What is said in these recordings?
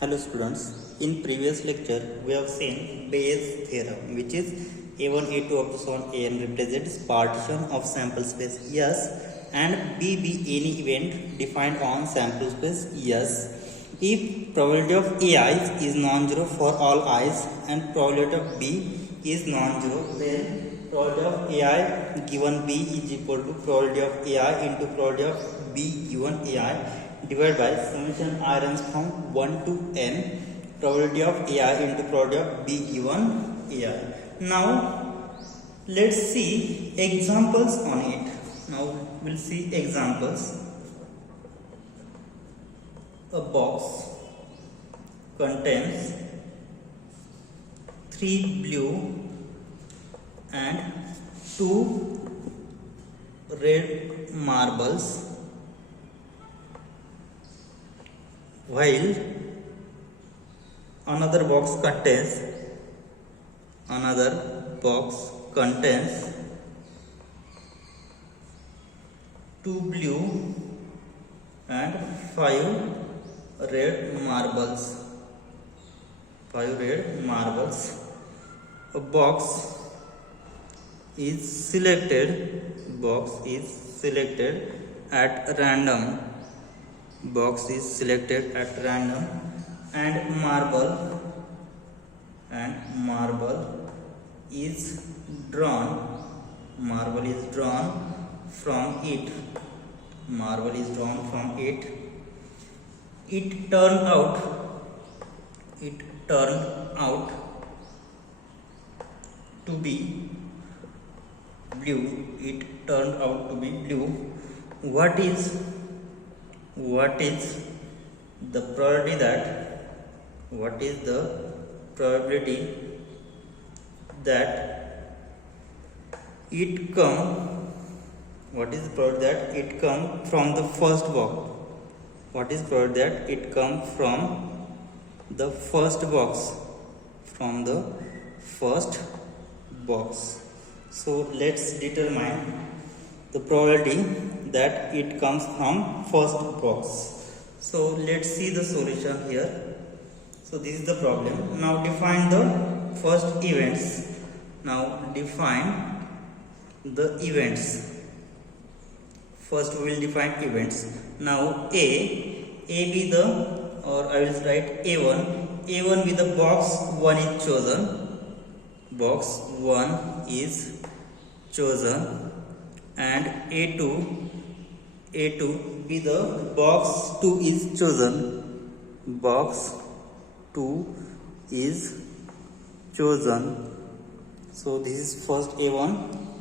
Hello students, in previous lecture we have seen Bayes theorem, which is A1 A2 up to so on An represents partition of sample space S and B be any event defined on sample space S if probability of A is non-zero for all i's and probability of B is non-zero, then probability of AI given B is equal to probability of AI into probability of B given AI divided by summation I runs from 1 to n probability of AI into probability of B given AI. Now let's see examples on it. Now we'll see examples. A box contains 3 blue and 2 red marbles, while another box contains 2 blue and 5 red marbles. A box is selected at random. And marble is drawn from it. It turned out to be blue. What is the probability that it come from the first box? So let's determine the probability that it comes from first box. So let's see the solution here. So this is the problem. Now define the first events. First we will define events. Now A be the, or I will write A1 with the box 1 is chosen. And A2 be the box 2 is chosen. So this is first A1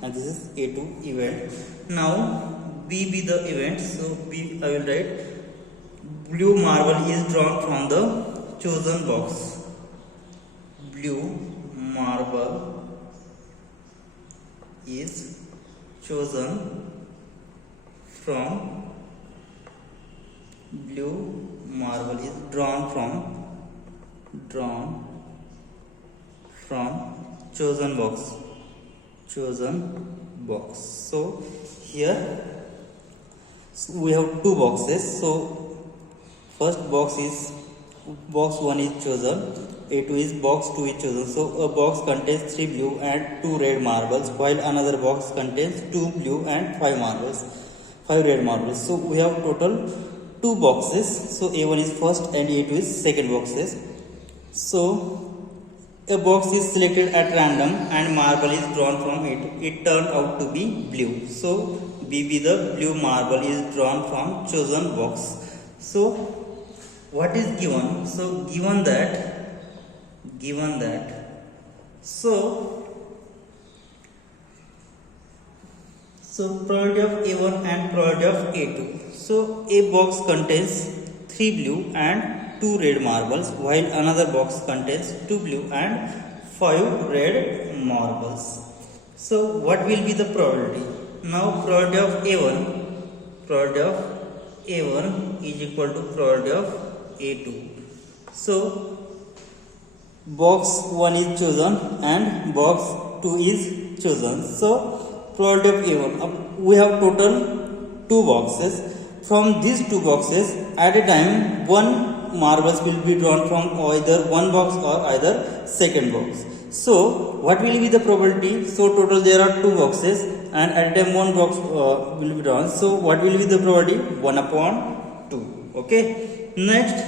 and this is A2 event. Now B be the event. So B I will write blue marble is drawn from the chosen box. Blue marble is chosen from drawn from chosen box. So here we have two boxes. So first box 1 is chosen, A2 is box 2 is chosen. So a box contains 3 blue and 2 red marbles, while another box contains 2 blue and 5 red marbles. So we have total 2 boxes. So A1 is first and A2 is second boxes. So a box is selected at random and marble is drawn from it. It turned out to be blue. So B be the blue marble is drawn from chosen box. So what is given? So given that so probability of A1 and probability of A2. So a box contains 3 blue and 2 red marbles, while another box contains 2 blue and 5 red marbles. So what will be the probability? Now probability of A1 is equal to probability of A2. So box 1 is chosen and box 2 is chosen. So probability of A1, we have total 2 boxes. From these 2 boxes, at a time one marbles will be drawn from either one box or either second box. So what will be the probability? So total there are two boxes and at a time one box will be drawn. So what will be the probability? 1 upon 2. Okay. Next,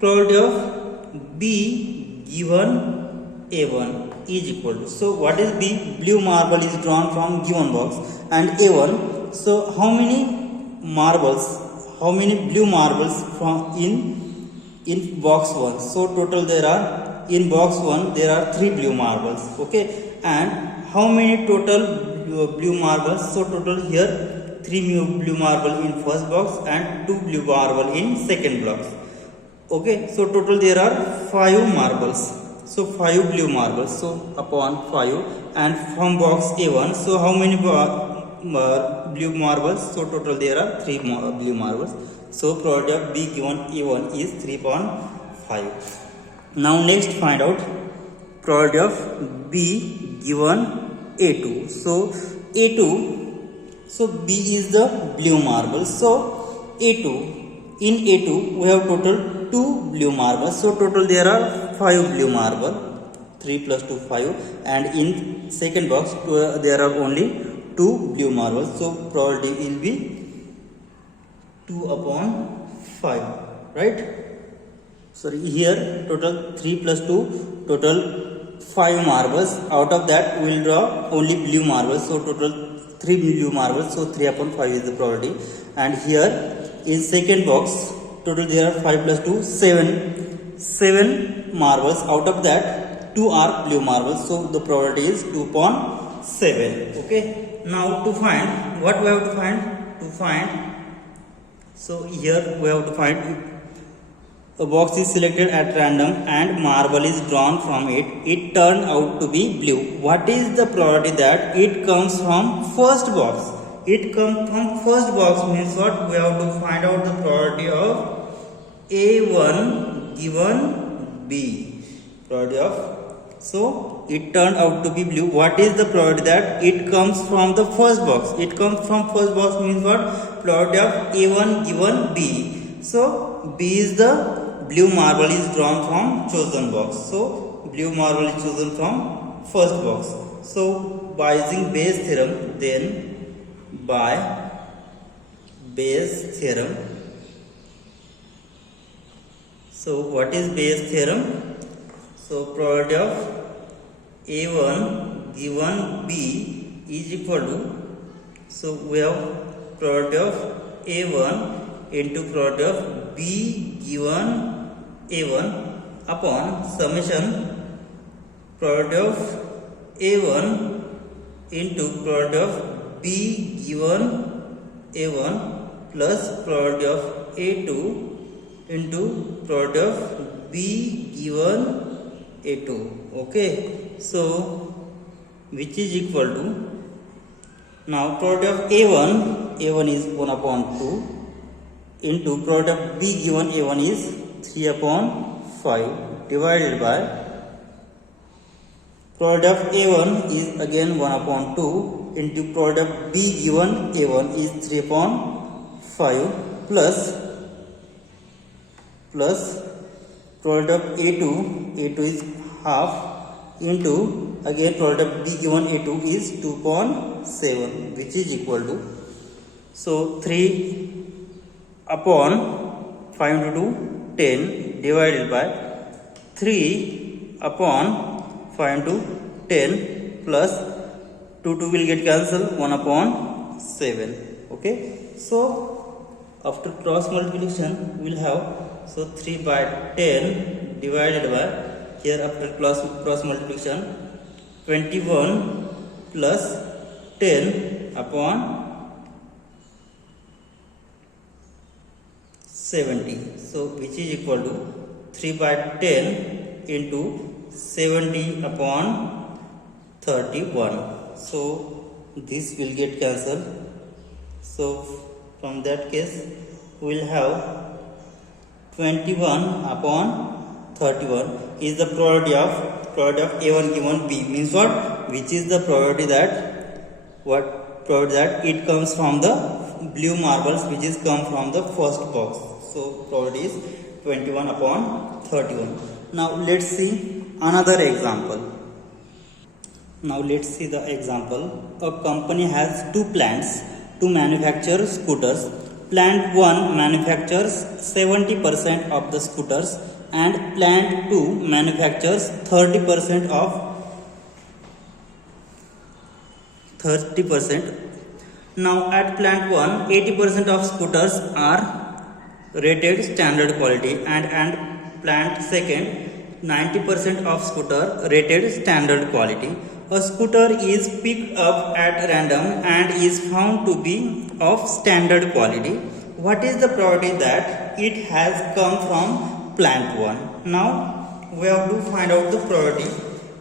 probability of B given A1 is equal to. So what is B? Blue marble is drawn from given box and A1. So how many blue marbles from in box 1? So total there are in box 1 there are 3 blue marbles. Okay. And how many total blue marbles? So total here 3 blue marble in first box and 2 blue marble in second box. Okay. So total there are 5 marbles. So 5 blue marbles. So upon 5 and from box A1. So how many blue marbles? So total there are 3 blue marbles. So probability of B given A1 is 3.5. Now next find out probability of B given A2. So A2, so B is the blue marble. So A2, in A2 we have total 2 blue marbles. So total there are 5 blue marble, 3 plus 2 5, and in second box there are only 2 blue marbles. So probability will be 2 upon 5, right? Sorry, here total 3 plus 2, total 5 marbles. Out of that we will draw only blue marbles. So total 3 blue marbles. So 3 upon 5 is the probability. And here in second box, total there are 5 plus 2, 7 marbles. Out of that 2 are blue marbles. So the probability is 2 upon 7. Okay. Now to find, what we have to find? To find, so here we have to find a box is selected at random and marble is drawn from it. It turned out to be blue. What is the probability that it comes from first box? It comes from first box means what? We have to find out the probability of A1 given B. Probability of, so it turned out to be blue. What is the probability that it comes from the first box? It comes from first box means what? Probability of A1 given B. So B is the blue marble is drawn from chosen box. So blue marble is chosen from first box. So by using Bayes theorem, then by Bayes theorem. So what is Bayes theorem? So probability of A1 given B is equal to, so we have probability of A1 into probability of B given A1 upon summation probability of A1 into probability of B given A1 plus probability of A2 into probability of B given A2. Okay. So which is equal to, now probability of A1 is 1 upon 2 into probability of B given A1 is 3 upon 5 divided by probability of A1 is again 1 upon 2 into probability of B given A1 is 3 upon 5 plus probability of A2 is half into again probability of B given A2 is 2 upon 7, which is equal to, so 3 upon 5 into 2 10 divided by 3 upon 5 into 10 plus 2 will get cancelled, 1 upon 7. Okay. So after cross multiplication we will have, so 3 by 10 divided by, here after cross multiplication 21 plus 10 upon 70. So which is equal to 3 by 10 into 70 upon 31. So this will get cancelled. So from that case we will have 21 upon 31 is the probability of A1 given B, means what? Which is the probability that, what probability that it comes from the blue marbles which is come from the first box. So probability is 21 upon 31. Now let's see another example. Now let's see the example. A company has two plants to manufacture scooters. Plant 1 manufactures 70% of the scooters and plant 2 manufactures 30%. Now at plant 1, 80% of scooters are rated standard quality and plant 2, 90% of scooter rated standard quality. A scooter is picked up at random and is found to be of standard quality. What is the probability that it has come from plant 1? Now we have to find out the probability.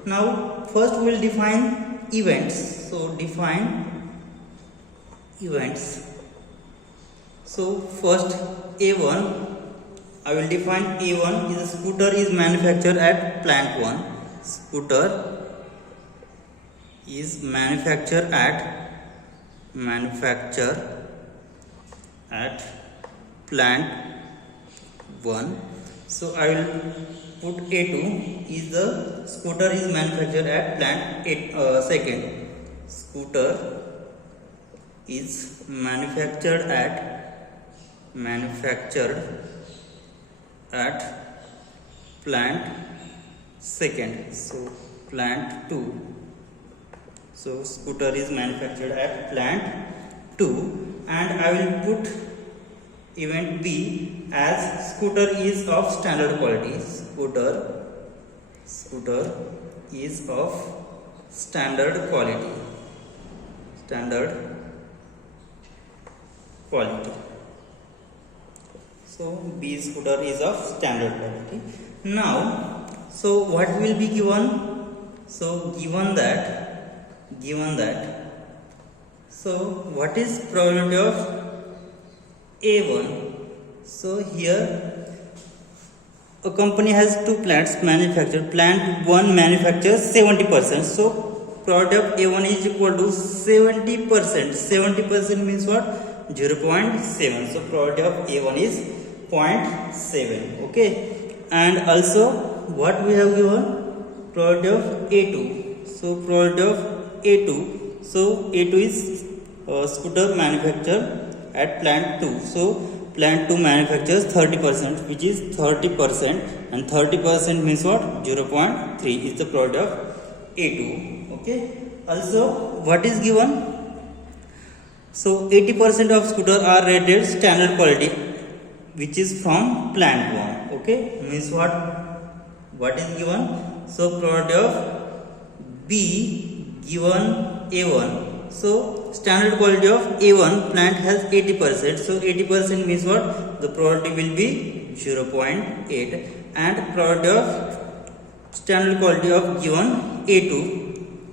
Now first we will define events. So define events. So first A1, I will define A1 is a scooter is manufactured at plant 1. Scooter is manufactured at plant 1. So I will put A2 is the scooter is manufactured at plant 2. Scooter is manufactured at plant 2. So plant 2. So scooter is manufactured at plant 2, and I will put event B as scooter is of standard quality. Scooter is of standard quality. So B scooter is of standard quality. Now, so what will be given? So given that, so what is probability of A1? So here a company has two plants manufactured. Plant 1 manufactures 70%. So probability of A1 is equal to 70%. 70% means what? 0.7. So probability of A1 is 0.7. Okay. And also what we have given? Probability of A2. So probability of A2. So A2 is scooter manufactured at plant 2. So plant 2 manufactures 30%, which is 30%, and 30% means what? 0.3 is the probability of A2. Okay. Also what is given? So 80% of scooter are rated standard quality, which is from plant 1. Okay. Means what? What is given? So probability of B given A1. So standard quality of A1 plant has 80%. So 80% means what? The probability will be 0.8, and probability of standard quality of given A2.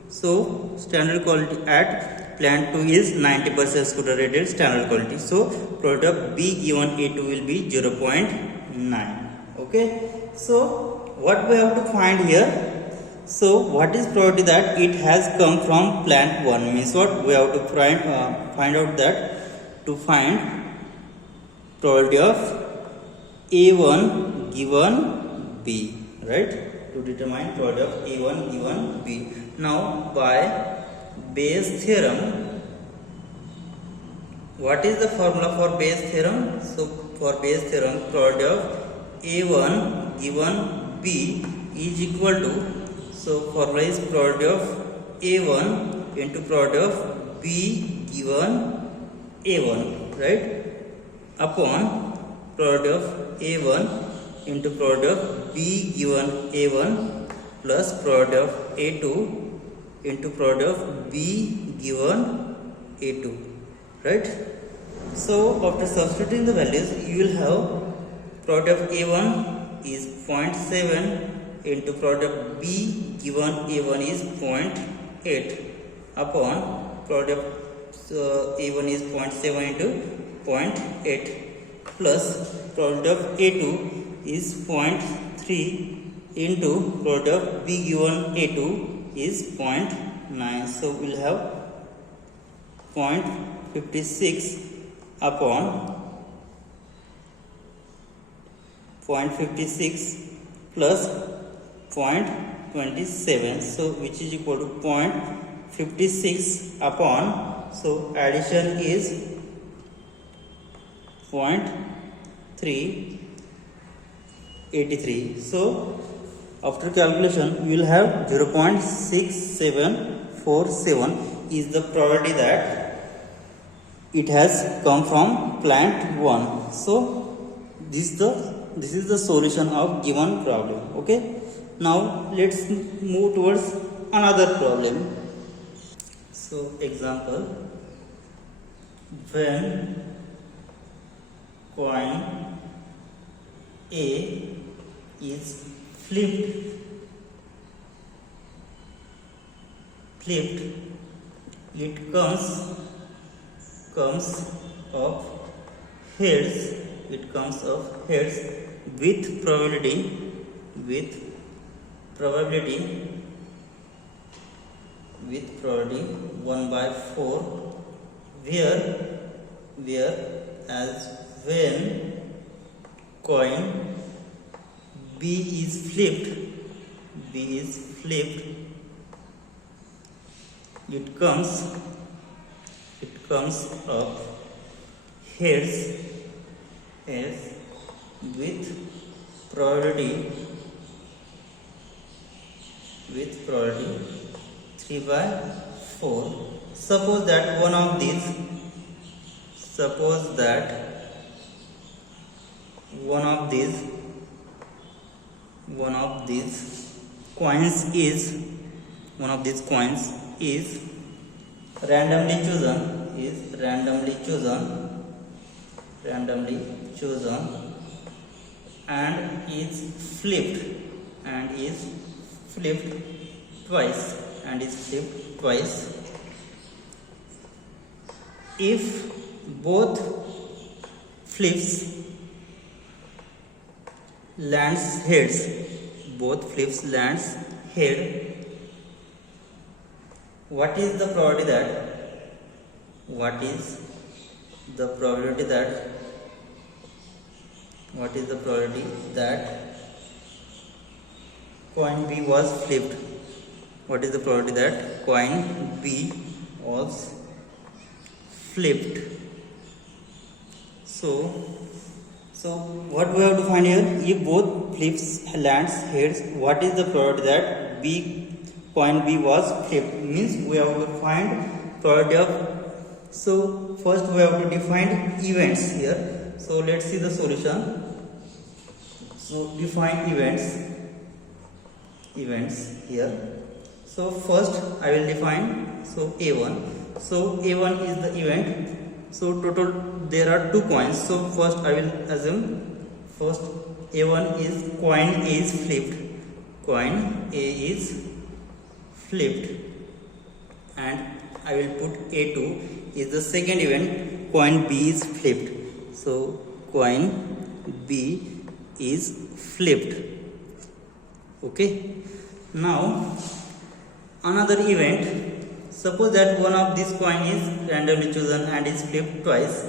So standard quality at plant 2 is 90% scooter rated standard quality. So probability of B given A2 will be 0.9. Okay. So what we have to find here? So what is probability that it has come from plant 1? Means what? We have to find out that to find probability of A1 given B, right? To determine probability of A1 given B. Now by Bayes theorem, what is the formula for Bayes theorem? So for Bayes theorem, probability of A1 given B is equal to, so formula is probability of A1 into probability of B given A1, right? Upon probability of A1 into probability of B given A1 plus probability of A2 into probability of B given A2, right? So after substituting the values, you will have probability of A1 is 0.7 into probability of B given A1 is 0.8 upon probability of A1 is 0.7 into 0.8 plus probability of A2 is 0.3 into probability of B given A2 is 0.9. So we will have 0.56 upon 0.56 plus 0.27, so which is equal to 0.56 upon, so addition is 0.383. So after calculation you will have 0.6747 is the probability that it has come from plant 1. So this is the solution of given problem. Okay, now let's move towards another problem. So example, when coin A is flipped, it comes of heads. It comes of heads with probability 1/4, where as when coin B is flipped, it comes of heads with probability 3/4. Suppose that one of these coins is randomly chosen and is flipped twice. If both flips lands head, what is the probability that coin B was flipped? What is the probability that coin B was flipped? So what we have to find here, if both flips lands heads, what is the probability that coin B was flipped? Means we have to find probability of. So first we have to define events here. So let's see the solution. So define events here. So first I will define A1. So A1 is the event. So total there are 2 coins. So first I will assume A1 is coin A is flipped, and I will put A2 is the second event, coin B is flipped. So coin B is flipped. Okay, now another event, suppose that one of this coin is randomly chosen and is flipped twice.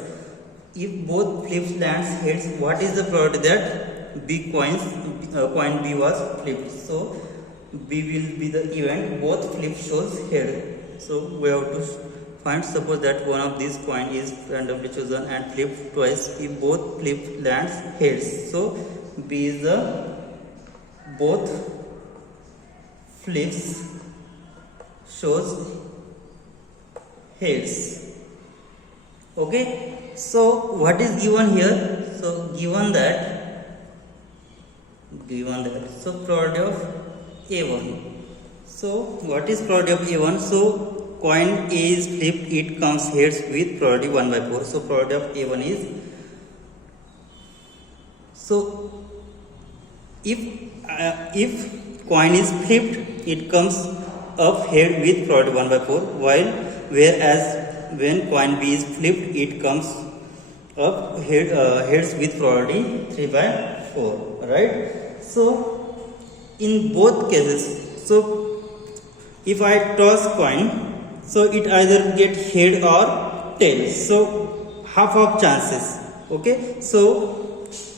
If both flips lands heads, what is the probability that coin B was flipped? So B will be the event, both flips shows head. So we have to find, suppose that one of these coin is randomly chosen and flipped twice. If both flip lands heads, so B is the both flips shows heads. Okay, so what is given here? So given that so probability of A1. So what is probability of A1? So coin A is flipped, it comes heads with probability 1/4. So probability of A1 is, so if coin is flipped, it comes up head with probability 1/4, whereas when coin B is flipped, it comes up heads with probability 3/4, right? So in both cases, so if I toss coin, so it either get head or tail, so half of chances. Okay, so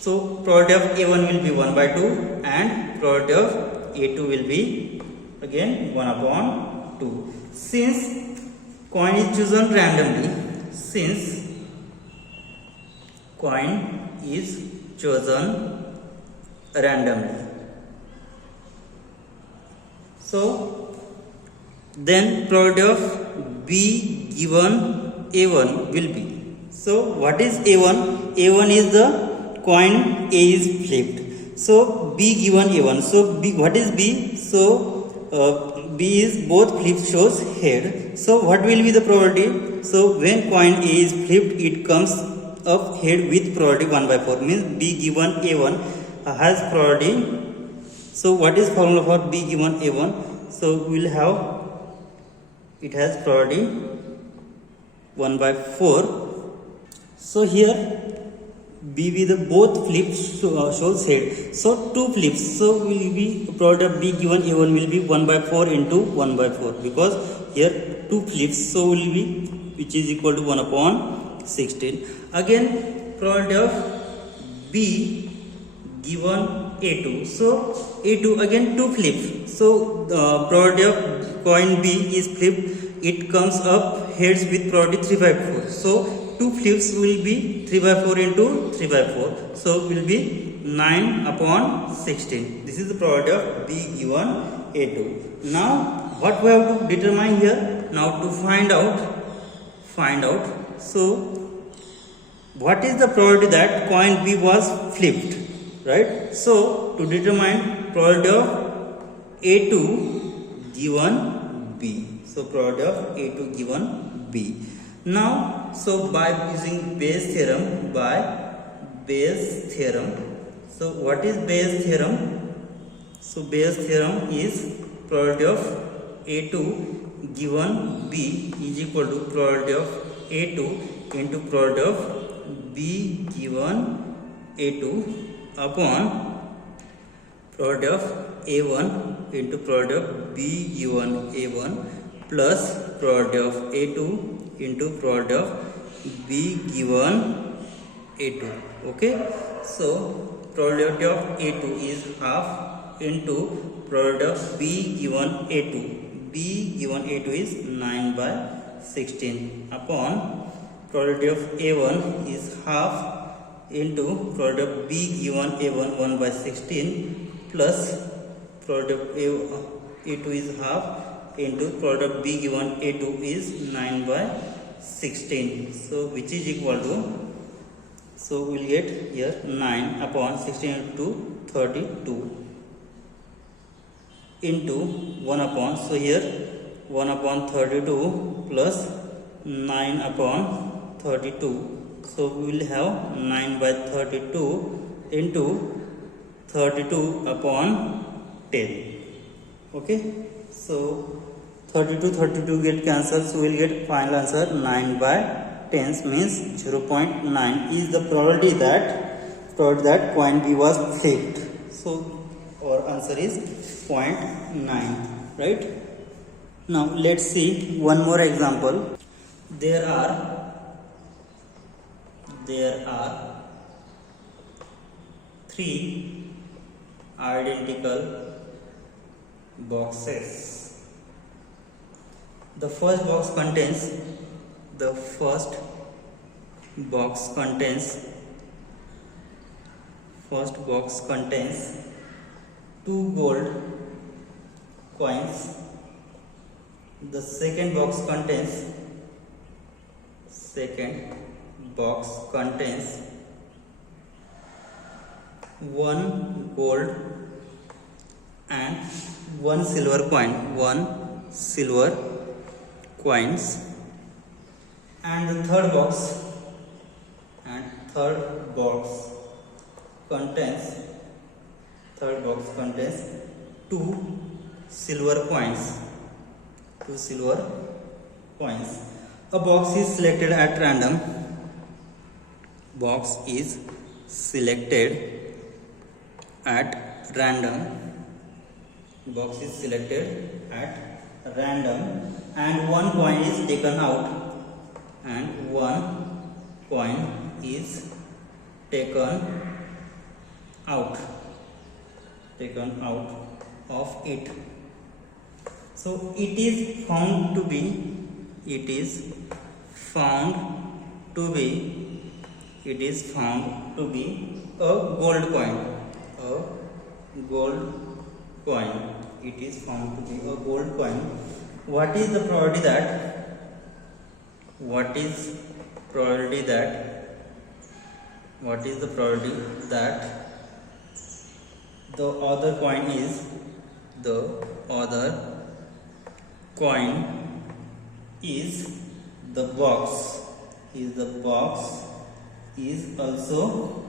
So probability of A1 will be 1 by 2 and probability of A2 will be again 1 upon 2. Since coin is chosen randomly, so then probability of B given A1 will be. So what is A1? A1 is the coin A is flipped. So B given A1. So B, what is B? So B is both flips shows head. So what will be the probability? So when coin A is flipped, it comes up head with probability 1 by 4. Means B given A1 has probability. So what is formula for B given A1? So we will have, it has probability 1 by 4. So here B with the both flips shows head. So 2 flips. So will be probability of B given A1 will be 1 by 4 into 1 by 4, because here 2 flips. So will be, which is equal to 1 upon 16. Again probability of B given A2. So A2 again 2 flips. So the probability of coin B is flipped, it comes up heads with probability 3 by 4. So 2 flips will be 3 by 4 into 3 by 4. So will be 9 upon 16. This is the probability of B given A2. Now what we have to determine here? Now to find out. So what is the probability that coin B was flipped, right? So to determine probability of A2 given B. So probability of A2 given B. Now, so by using Bayes theorem, so what is Bayes theorem? So Bayes theorem is probability of A2 given B is equal to probability of A2 into probability of B given A2 upon probability of A1 into probability of B given A1 plus probability of A2 into probability of B given A2. Okay, so probability of A2 is half into probability of B given A2. B given A2 is 9 by 16 upon probability of A1 is half into probability of B given A1 1 by 16 plus probability of A2 is half into product B given A2 is 9 by 16. So which is equal to, so we will get here 9 upon 16 into 32 into 1 upon, so here 1 upon 32 plus 9 upon 32. So we will have 9 by 32 into 32 upon 10. Okay, so 32 get cancelled, so we will get final answer 9 by 10 means 0.9 is the probability that coin B was flipped. So our answer is 0.9, right? Now let's see one more example. There are 3 identical boxes. The first box contains 2 gold coins. The second box contains 1 gold and 1 silver coin, 1 silver coins. And the third box contains 2 silver coins. A box is selected at random. And 1 coin is taken out, out, taken out of it. So it is found to be, it is found to be, it is found to be a gold coin, a gold coin. It is found to be a gold coin. What is the probability that? What is probability that? What is the probability that the other coin is, the other coin is the box, is the box is also,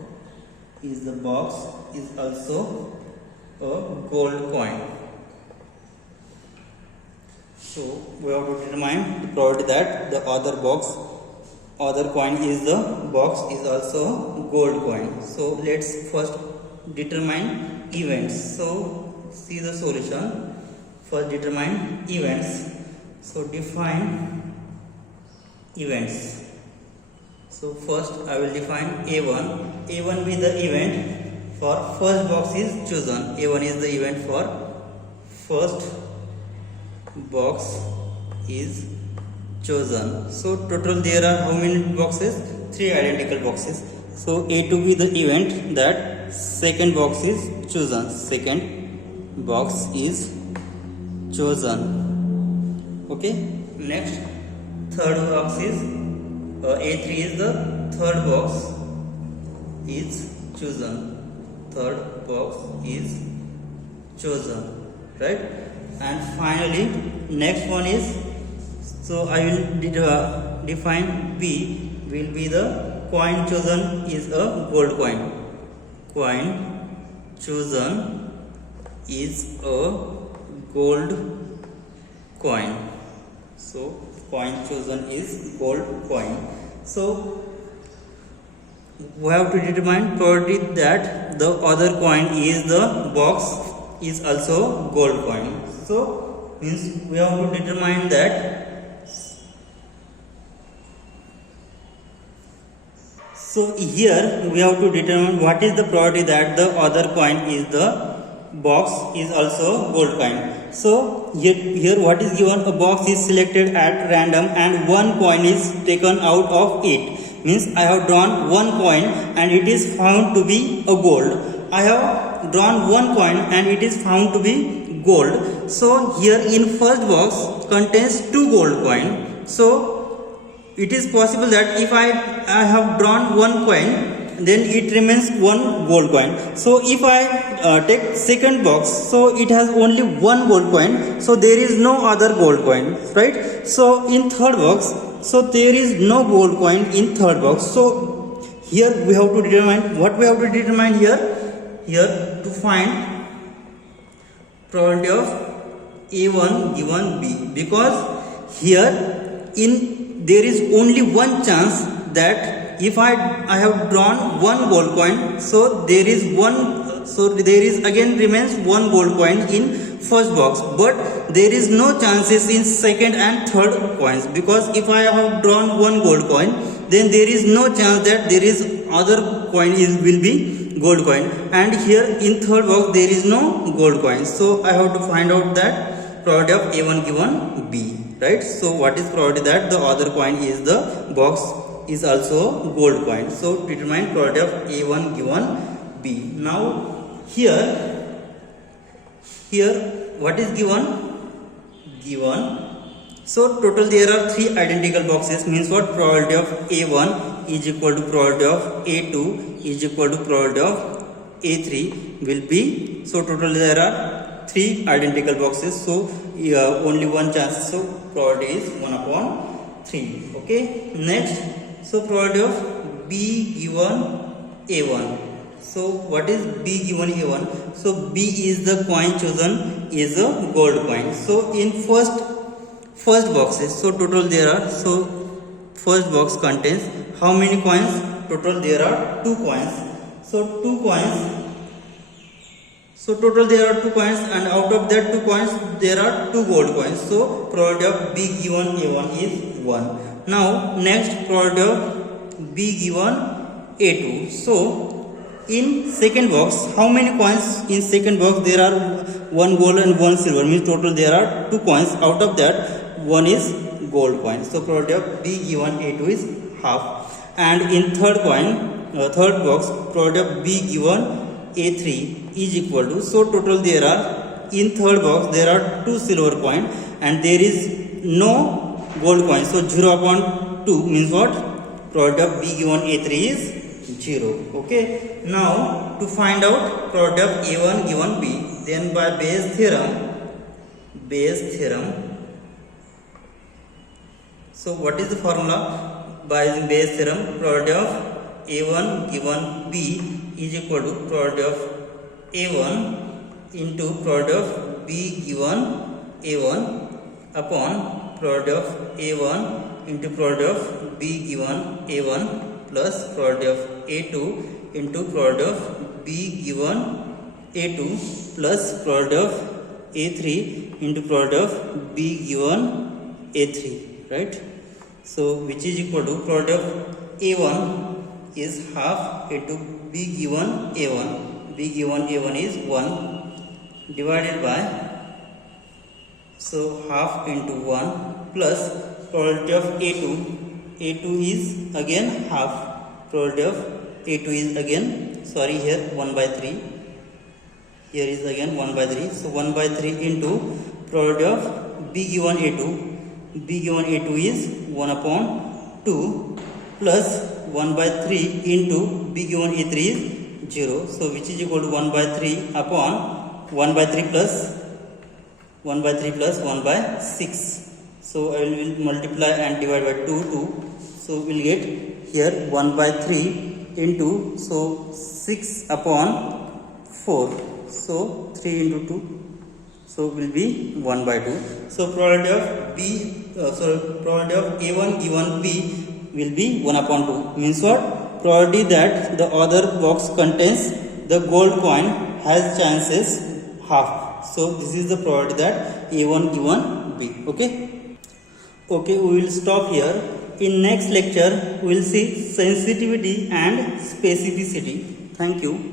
is the box is also a gold coin. So we have to determine the probability that the other coin is the box is also gold coin. So let's first determine events. So see the solution. First determine events. So define events. So first I will define A1. A1 be the event for first box is chosen. A1 is the event for first box is chosen. So total there are how many boxes? 3 identical boxes. So A2 be the event that second box is chosen. Second box is chosen. Okay. Next third box is A3 is the third box is chosen. Third box is chosen. Right. And finally next one is, so I will define B will be the coin chosen is a gold coin. Coin chosen is a gold coin. So coin chosen is gold coin. So we have to determine probability that the other coin is the box is also gold coin. So means we have to determine that. So here we have to determine what is the probability that the other coin is the box is also gold coin. So here what is given, a box is selected at random and one coin is taken out of it. Means I have drawn one coin and it is found to be a gold. I have drawn one coin and it is found to be gold. So here in first box contains 2 gold coin. So it is possible that if I have drawn one coin, then it remains one gold coin. So if I take second box, so it has only one gold coin, so there is no other gold coin, right? So in third box, so there is no gold coin in third box. So here we have to determine, what we have to determine here to find probability of A1 given B, because here there is only one chance that if I have drawn one gold coin, so there is again remains one gold coin in first box, but there is no chances in second and third coins, because if I have drawn one gold coin, then there is no chance that there is other coin will be gold coin, and here in third box there is no gold coin. So I have to find out that probability of A1 given B, right? So what is probability that the other coin is the box is also gold coin? So determine probability of A1 given B. Now here what is given? So total there are 3 identical boxes, means what? Probability of A1 is equal to probability of A2 is equal to probability of A3 will be. So total there are 3 identical boxes, so only one chance, so probability is 1/3. Okay. Next, so probability of B given A1. So what is B given A1? So B is the coin chosen is a gold coin. So in first boxes, so total there are, so first box contains how many coins? Total there are 2 coins. So 2 coins. So total there are 2 coins, and out of that 2 coins there are 2 gold coins. So probability of B given A1 is 1. Now next, probability of B given A2. So in second box, how many coins in second box? There are one gold and one silver, means total there are 2 coins. Out of that, one is gold coin. So probability of B given A2 is half. And in third box, probability of B given A3 is equal to, so total there are, in third box there are 2 silver coin and there is no gold coin. So 0 upon 2 means what? Probability of B given A3 is 0. Okay. Now to find out product of A1 given B, then by Bayes theorem. So what is the formula? By using Bayes theorem, product of A1 given B is equal to product of A1 into product of B given A1 upon product of A1 into product of B given A1 plus product of A2 into product of B given A2 plus product of A3 into product of B given A3, right? So which is equal to product of A1 is half into B given A1. B given A1 is 1 divided by, so half into 1 plus probability of A2. A2 is again half. Probability of A2 is again, sorry, here 1 by 3. Here is again 1 by 3. So 1 by 3 into probability of B given A2. B given A2 is 1 upon 2 plus 1 by 3 into B given A3 is 0. So which is equal to 1 by 3 upon 1 by 3 plus 1 by 3 plus 1 by 6. So I will multiply and divide by 2. So we will get here 1 by 3 into, so 6 upon 4. So 3 into 2. So will be 1 by 2. So probability of probability of A1 given B will be 1 upon 2. Means what? Probability that the other box contains the gold coin has chances half. So this is the probability that A1 given B. Okay, we will stop here. In next lecture, we will see sensitivity and specificity. Thank you.